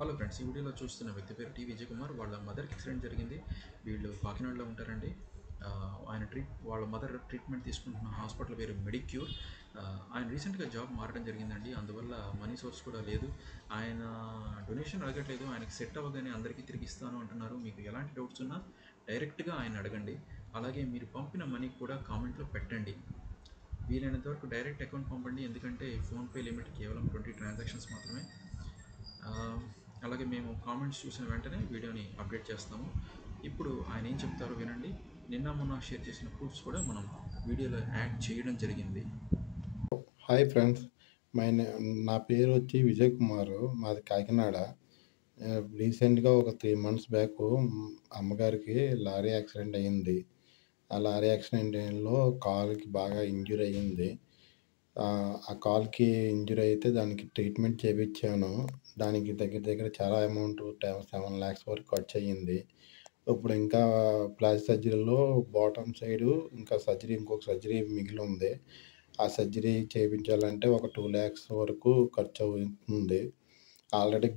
Hello friends, ఈ వీడియోలో చూస్తున్న వ్యక్తి పేరు టి విజయ్ కుమార్. వాళ్ళ మదర్కి యాక్సిడెంట్ జరిగింది. వీళ్ళు కాకినాడలో ఉంటారండి. ఆయన వాళ్ళ మదర్ ట్రీట్మెంట్ తీసుకుంటున్న హాస్పిటల్ పేరు మెడిక్యూర్. ఆయన రీసెంట్గా జాబ్ మారడం జరిగిందండి. అందువల్ల మనీ సోర్స్ కూడా లేదు. ఆయన డొనేషన్ అడగట్లేదు. ఆయనకి సెట్ అవ్వగానే అందరికీ తిరిగి ఇస్తాను అంటున్నారు. మీకు ఎలాంటి డౌట్స్ ఉన్నా డైరెక్ట్గా ఆయన అడగండి. అలాగే మీరు పంపిన మనీ కూడా కామెంట్లో పెట్టండి. వీలైనంత వరకు డైరెక్ట్ అకౌంట్ పంపండి, ఎందుకంటే ఫోన్పే లిమిట్ కేవలం 20 ట్రాన్సాక్షన్స్ మాత్రమే. అలాగే మేము కామెంట్స్ చూసిన వెంటనే వీడియోని అప్డేట్ చేస్తాము. ఇప్పుడు ఆయన ఏం చెప్తారో వినండి. నిన్న మొన్న షేర్ చేసిన ప్రూఫ్స్ కూడా మనం వీడియోలో యాడ్ చేయడం జరిగింది. హాయ్ ఫ్రెండ్స్, నా పేరు వచ్చి విజయ్ కుమార్. మాది కాకినాడ. రీసెంట్గా ఒక 3 months బ్యాక్ అమ్మగారికి లారీ యాక్సిడెంట్ అయ్యింది. ఆ లారీ యాక్సిడెంట్లో కాలుకి బాగా ఇంజూరీ అయ్యింది. ఆ కాలుకి ఇంజూరీ అయితే దానికి ట్రీట్మెంట్ చేయించాను. దానికి దగ్గర దగ్గర చాలా అమౌంట్ 7 lakhs వరకు ఖర్చు అయ్యింది. ఇప్పుడు ఇంకా ప్లాస్టిక్ సర్జరీలో బాటమ్ సైడు ఇంకా ఇంకొక సర్జరీ మిగిలి ఉంది. ఆ సర్జరీ చేయించాలంటే ఒక 2 lakhs వరకు ఖర్చు అవుతుంది. ఆల్రెడీ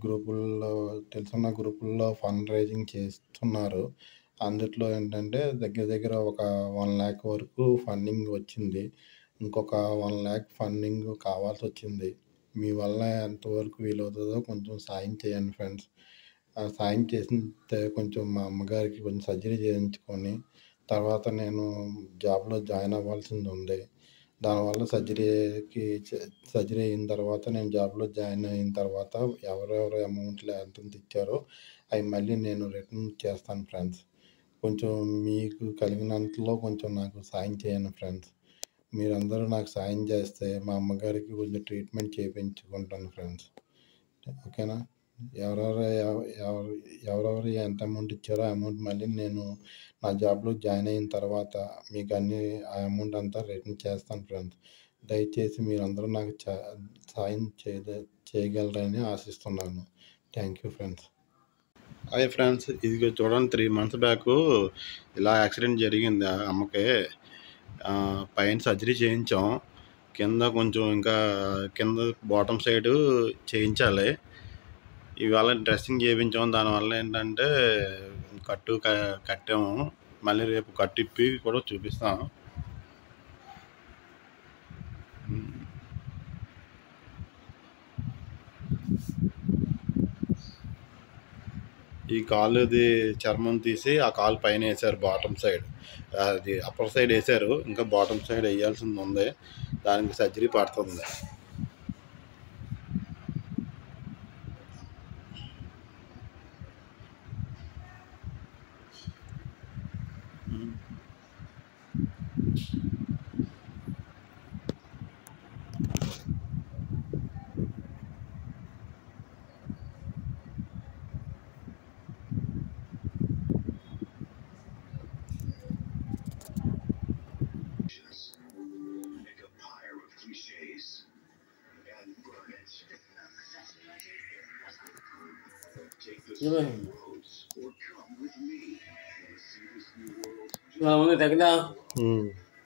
తెలుసున్న గ్రూపుల్లో ఫండ్ రైజింగ్ చేస్తున్నారు. అందుట్లో ఏంటంటే దగ్గర దగ్గర ఒక 1 lakh వరకు ఫండింగ్ వచ్చింది. ఇంకొక 1 lakh ఫండింగ్ కావాల్సి వచ్చింది. మీ వల్ల ఎంతవరకు వీలవుతుందో కొంచెం సాయం చేయండి ఫ్రెండ్స్. సాయం చేస్తే కొంచెం మా అమ్మగారికి కొంచెం సర్జరీ చేయించుకొని తర్వాత నేను జాబ్లో జాయిన్ అవ్వాల్సింది ఉంది. దానివల్ల సర్జరీ అయిన తర్వాత నేను జాబ్లో జాయిన్ అయిన తర్వాత ఎవరెవరు అమౌంట్లు ఎంతెంత ఇచ్చారో అవి మళ్ళీ నేను రిటర్న్ చేస్తాను ఫ్రెండ్స్. కొంచెం మీకు కలిగినంతలో కొంచెం నాకు సాయం చేయండి ఫ్రెండ్స్. మీరందరూ నాకు సాయం చేస్తే మా అమ్మగారికి కొంచెం ట్రీట్మెంట్ చేయించుకుంటాను ఫ్రెండ్స్. ఓకేనా? ఎవరెవరు ఎంత అమౌంట్ ఇచ్చారో ఆ అమౌంట్ మళ్ళీ నేను నా జాబ్లో జాయిన్ అయిన తర్వాత మీకు ఆ అమౌంట్ అంతా రిటర్న్ చేస్తాను ఫ్రెండ్స్. దయచేసి మీరందరూ నాకు సాయం చేయగలరని ఆశిస్తున్నాను. Thank you friends. Hi friends, ఇది చూడండి, 3 months బ్యాక్ ఇలా యాక్సిడెంట్ జరిగింది అమ్మకి. పైన సర్జరీ చేయించాం. కింద కొంచెం ఇంకా కింద బాటమ్ సైడ్ చేయించాలి. ఇవాళ డ్రెస్సింగ్ చేయించాము. దానివల్ల ఏంటంటే కట్టాము. మళ్ళీ రేపు కట్టిప్పి కూడా చూపిస్తాం. ఈ కాలుది చర్మం తీసి ఆ కాలు పైన వేసారు. బాటమ్ సైడ్ అది అప్పర్ సైడ్ వేసారు. ఇంకా బాటమ్ సైడ్ వేయాల్సింది ఉంది. దానికి సర్జరీ పడుతుంది. తగ్గిందా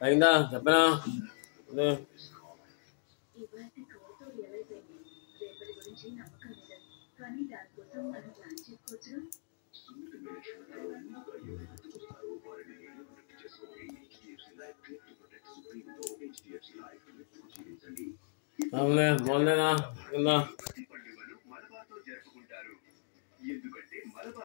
తగ్గిందా చెప్పనా అవునే మొన్నేనా కింద